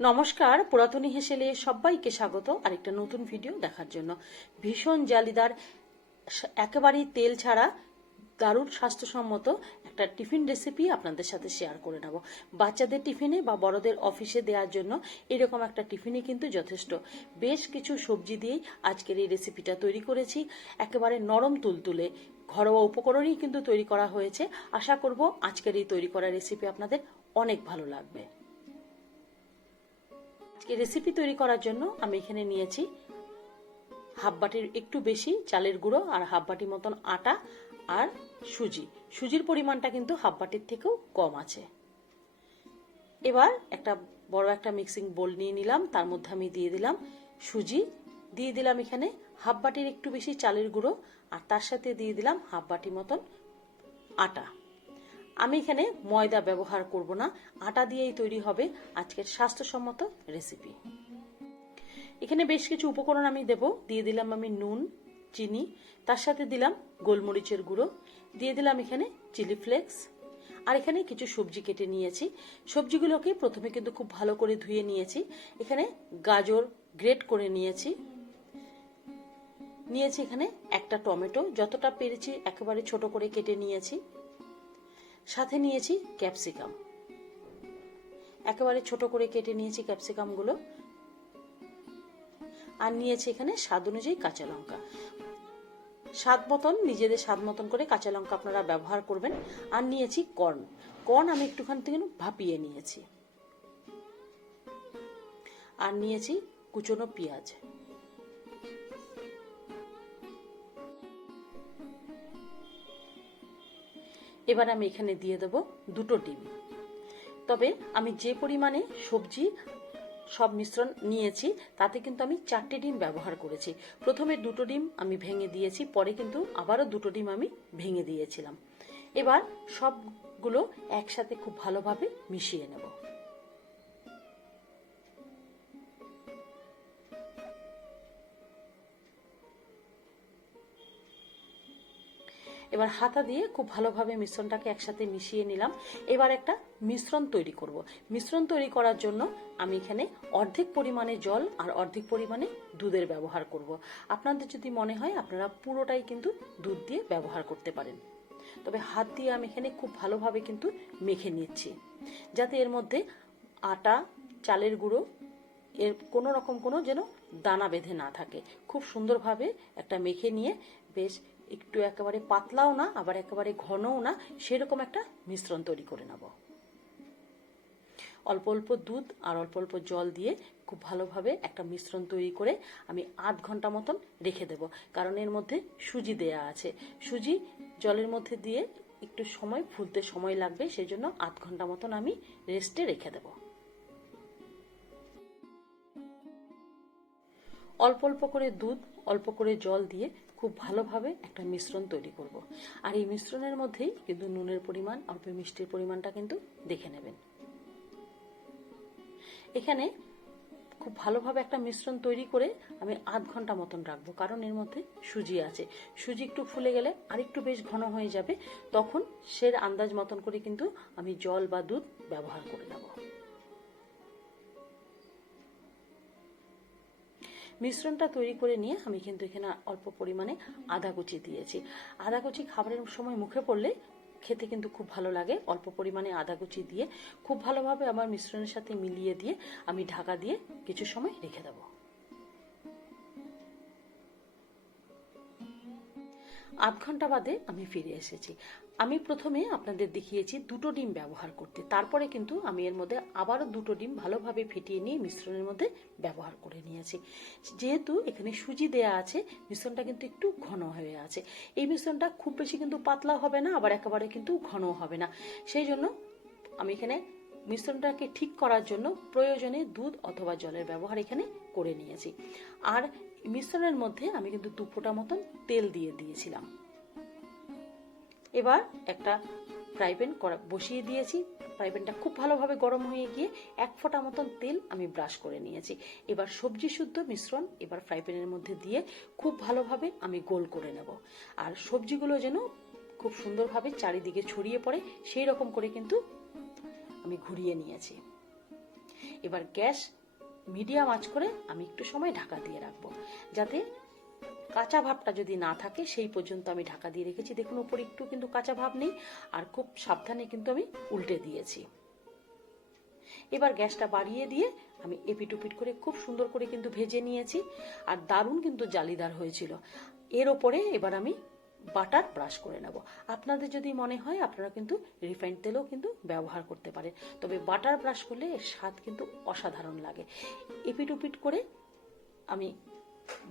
নমস্কার, পুরাতনী হেসেলে সবাইকে স্বাগত। আরেকটা নতুন ভিডিও দেখার জন্য। ভীষণ জালিদার, একেবারেই তেল ছাড়া, দারুণ স্বাস্থ্যসম্মত একটা টিফিন রেসিপি আপনাদের সাথে শেয়ার করে নেব। বাচ্চাদের টিফিনে বা বড়দের অফিসে দেওয়ার জন্য এরকম একটা টিফিনে কিন্তু যথেষ্ট। বেশ কিছু সবজি দিয়েই আজকের এই রেসিপিটা তৈরি করেছি। একেবারে নরম তুলতুলে, ঘরোয়া উপকরণেই কিন্তু তৈরি করা হয়েছে। আশা করব আজকের এই তৈরি করা রেসিপি আপনাদের অনেক ভালো লাগবে। আজকে রেসিপি তৈরি করার জন্য আমি এখানে নিয়েছি হাফ বাটির একটু বেশি চালের গুঁড়ো আর হাফ বাটি মতন আটা আর সুজি। সুজির পরিমাণটা কিন্তু হাফ বাটির থেকেও কম আছে। এবার একটা বড় একটা মিক্সিং বোল নিয়ে নিলাম, তার মধ্যে আমি দিয়ে দিলাম সুজি। দিয়ে দিলাম এখানে হাফ বাটির একটু বেশি চালের গুঁড়ো আর তার সাথে দিয়ে দিলাম হাফ বাটি মতন আটা। আমি এখানে ময়দা ব্যবহার করব না, আটা দিয়েই তৈরি হবে আজকের স্বাস্থ্যসম্মত রেসিপি এখানে বেশ কিছু উপকরণ আমি দেব, দিয়ে দিলাম আমি নুন, চিনি, তার সাথে দিলাম গোলমরিচের গুঁড়ো, দিয়ে দিলাম এখানে চিলি ফ্লেক্স আর এখানে কিছু সবজি কেটে নিয়েছি। সবজিগুলোকে প্রথমে কিন্তু খুব ভালো করে ধুয়ে নিয়েছি। এখানে গাজর গ্রেট করে নিয়েছি। নিয়েছি এখানে একটা টমেটো, যতটা পেরেছি একেবারে ছোট করে কেটে নিয়েছি। সাথে নিয়েছি ক্যাপসিকাম। একেবারে ছোট করে কেটে নিয়েছি ক্যাপসিকামগুলো। আর নিয়েছি এখানে স্বাদ অনুযায়ী কাঁচা লঙ্কা। স্বাদ মতন, নিজেদের স্বাদ মতন করে কাঁচা লঙ্কা আপনারা ব্যবহার করবেন। আর নিয়েছি কর্ন। কর্ন আমি একটুখানি থেকে ভাপিয়ে নিয়েছি। আর নিয়েছি কুচনো পেঁয়াজ। এবার আমি এখানে দিয়ে দেব দুটো ডিম। তবে আমি যে পরিমাণে সবজি, সব মিশ্রণ নিয়েছি, তাতে কিন্তু আমি চারটে ডিম ব্যবহার করেছি। প্রথমে দুটো ডিম আমি ভেঙে দিয়েছি, পরে কিন্তু আবারও দুটো ডিম আমি ভেঙে দিয়েছিলাম। এবার সবগুলো একসাথে খুব ভালোভাবে মিশিয়ে নেব। এবার হাতা দিয়ে খুব ভালোভাবে মিশ্রণটাকে একসাথে মিশিয়ে নিলাম। এবার একটা মিশ্রণ তৈরি করব। মিশ্রণ তৈরি করার জন্য আমি এখানে অর্ধেক পরিমাণে জল আর অর্ধেক পরিমাণে দুধের ব্যবহার করব। আপনাদের যদি মনে হয়, আপনারা পুরোটাই কিন্তু দুধ দিয়ে ব্যবহার করতে পারেন। তবে হাত দিয়ে আমি এখানে খুব ভালোভাবে কিন্তু মেখে নিচ্ছি। যাতে এর মধ্যে আটা, চালের গুঁড়ো, এর কোনো রকম কোনো যেন দানা বেঁধে না থাকে। খুব সুন্দরভাবে একটা মেখে নিয়ে বেশ একটু একেবারে পাতলাও না, আবার একেবারে ঘনও না, সেরকম একটা মিশ্রণ তৈরি করে নেব। অল্প অল্প দুধ আর অল্প অল্প জল দিয়ে খুব ভালোভাবে একটা মিশ্রণ তৈরি করে আমি আধ ঘণ্টা মতন রেখে দেব, কারণ এর মধ্যে সুজি দেয়া আছে। সুজি জলের মধ্যে দিয়ে একটু সময়, ফুলতে সময় লাগবে সেই জন্য আধ ঘণ্টা মতন আমি রেস্টে রেখে দেবো। অল্প অল্প করে দুধ, অল্প করে জল দিয়ে খুব ভালোভাবে একটা মিশ্রণ তৈরি করব। আর এই মিশ্রণের মধ্যেই কিন্তু নুনের পরিমাণ, অল্প মিষ্টির পরিমাণটা কিন্তু দেখে নেবেন। এখানে খুব ভালোভাবে একটা মিশ্রণ তৈরি করে আমি আধ ঘণ্টা মতন রাখব, কারণ এর মধ্যে সুজি আছে। সুজি একটু ফুলে গেলে আরেকটু বেশ ঘন হয়ে যাবে, তখন সের আন্দাজ মতন করে কিন্তু আমি জল বা দুধ ব্যবহার করে নেব। মিশ্রণটা তৈরি করে নিয়ে আমি কিন্তু এখানে অল্প পরিমাণে আদা কুচি দিয়েছি। আদা কুচি খাবারের সময় মুখে পড়লে খেতে কিন্তু খুব ভালো লাগে। অল্প পরিমাণে আদা কুচি দিয়ে খুব ভালোভাবে আমার মিশ্রণের সাথে মিলিয়ে দিয়ে আমি ঢাকা দিয়ে কিছু সময় রেখে দেবো। আধ ঘণ্টা বাদে আমি ফিরে এসেছি। আমি প্রথমে আপনাদের দেখিয়েছি দুটো ডিম ব্যবহার করতে। তারপরে কিন্তু আমি এর মধ্যে আবারও দুটো ডিম ভালোভাবে ফেটিয়ে নিয়ে মিশ্রণের মধ্যে ব্যবহার করে নিয়েছি। যেহেতু এখানে সুজি দেয়া আছে, মিশ্রণটা কিন্তু একটু ঘন হয়ে আছে। এই মিশ্রণটা খুব বেশি কিন্তু পাতলা হবে না, আবার একেবারে কিন্তু ঘন হবে না। সেই জন্য আমি এখানে মিশ্রণটাকে ঠিক করার জন্য প্রয়োজনে দুধ অথবা জলের ব্যবহার এখানে করে নিয়েছি। আর মিশ্রণের মধ্যে আমি কিন্তু দু ফোঁটা মতন তেল দিয়ে দিয়েছিলাম। এবার একটা ফ্রাই প্যান বসিয়ে দিয়েছি। ফ্রাই প্যানটা খুব ভালোভাবে গরম হয়ে গিয়ে এক ফোঁটা মতন তেল আমি ব্রাশ করে নিয়েছি। এবার সবজি শুদ্ধ মিশ্রণ এবার ফ্রাই প্যানের মধ্যে দিয়ে খুব ভালোভাবে আমি গোল করে নেব। আর সবজিগুলো যেন খুব সুন্দরভাবে চারিদিকে ছড়িয়ে পড়ে, সেই রকম করে কিন্তু আমি ঘুরিয়ে নিয়েছি। এবার গ্যাস মিডিয়াম আঁচ করে আমি একটু সময় ঢাকা দিয়ে রাখব, যাতে কাঁচা ভাবটা যদি না থাকে, সেই পর্যন্ত আমি ঢাকা দিয়ে রেখেছি। দেখুন, উপরে একটু কিন্তু কাঁচা ভাব নেই, আর খুব সাবধানে কিন্তু আমি উল্টে দিয়েছি। এবার গ্যাসটা বাড়িয়ে দিয়ে আমি এপিট উপিট করে খুব সুন্দর করে কিন্তু ভেজে নিয়েছি, আর দারুণ কিন্তু জালিদার হয়েছিল। এর ওপরে এবার আমি বাটার ব্রাশ করে নেব। আপনাদের যদি মনে হয়, আপনারা কিন্তু রিফাইন্ড তেলও কিন্তু ব্যবহার করতে পারেন। তবে বাটার ব্রাশ করলে এর স্বাদ কিন্তু অসাধারণ লাগে। এপিট উপিট করে আমি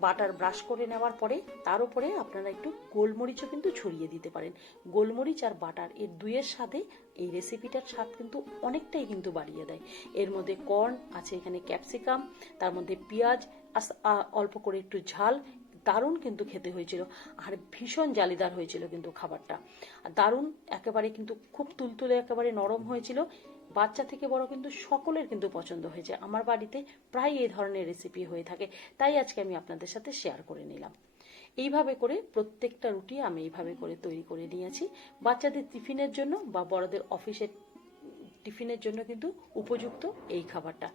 বাটার ব্রাশ করে নেওয়ার পরে তার উপরে আপনারা একটু গোলমরিচও কিন্তু ছড়িয়ে দিতে পারেন। গোলমরিচ আর বাটার এর দুইয়ের সাথে এই রেসিপিটার স্বাদ কিন্তু অনেকটাই কিন্তু বাড়িয়ে দেয়। এর মধ্যে কর্ন আছে এখানে ক্যাপসিকাম তার মধ্যে পেঁয়াজ অল্প করে একটু ঝাল, দারুণ কিন্তু খেতে হয়েছিল। আর ভীষণ জালিদার হয়েছিল কিন্তু খাবারটা। দারুণ একেবারে কিন্তু খুব তুলতুলে একেবারে নরম হয়েছিল। বাচ্চা থেকে বড় কিন্তু সকলের কিন্তু পছন্দ হয়েছে আমার বাড়িতে প্রায় এই ধরনের রেসিপি হয়ে থাকে। তাই আজকে আমি আপনাদের সাথে শেয়ার করে নিলাম। এইভাবে করে প্রত্যেকটা রুটি আমি এইভাবে করে তৈরি করে নিয়েছি। বাচ্চাদের টিফিনের জন্য বা বড়দের অফিসের টিফিনের জন্য কিন্তু উপযুক্ত এই খাবারটা।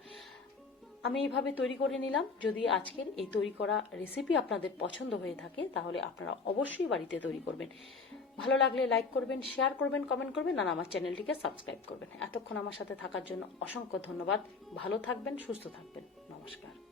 আমি এইভাবে তৈরি করে নিলাম। যদি আজকের এই তৈরি করা রেসিপি আপনাদের পছন্দ হয়ে থাকে, তাহলে আপনারা অবশ্যই বাড়িতে তৈরি করবেন। ভালো লাগলে লাইক করবেন শেয়ার করবেন কমেন্ট করবেন, আর আমার চ্যানেলটিকে সাবস্ক্রাইব করবেন। এতক্ষণ আমার সাথে থাকার জন্য অসংখ্য ধন্যবাদ। ভালো থাকবেন, সুস্থ থাকবেন। নমস্কার।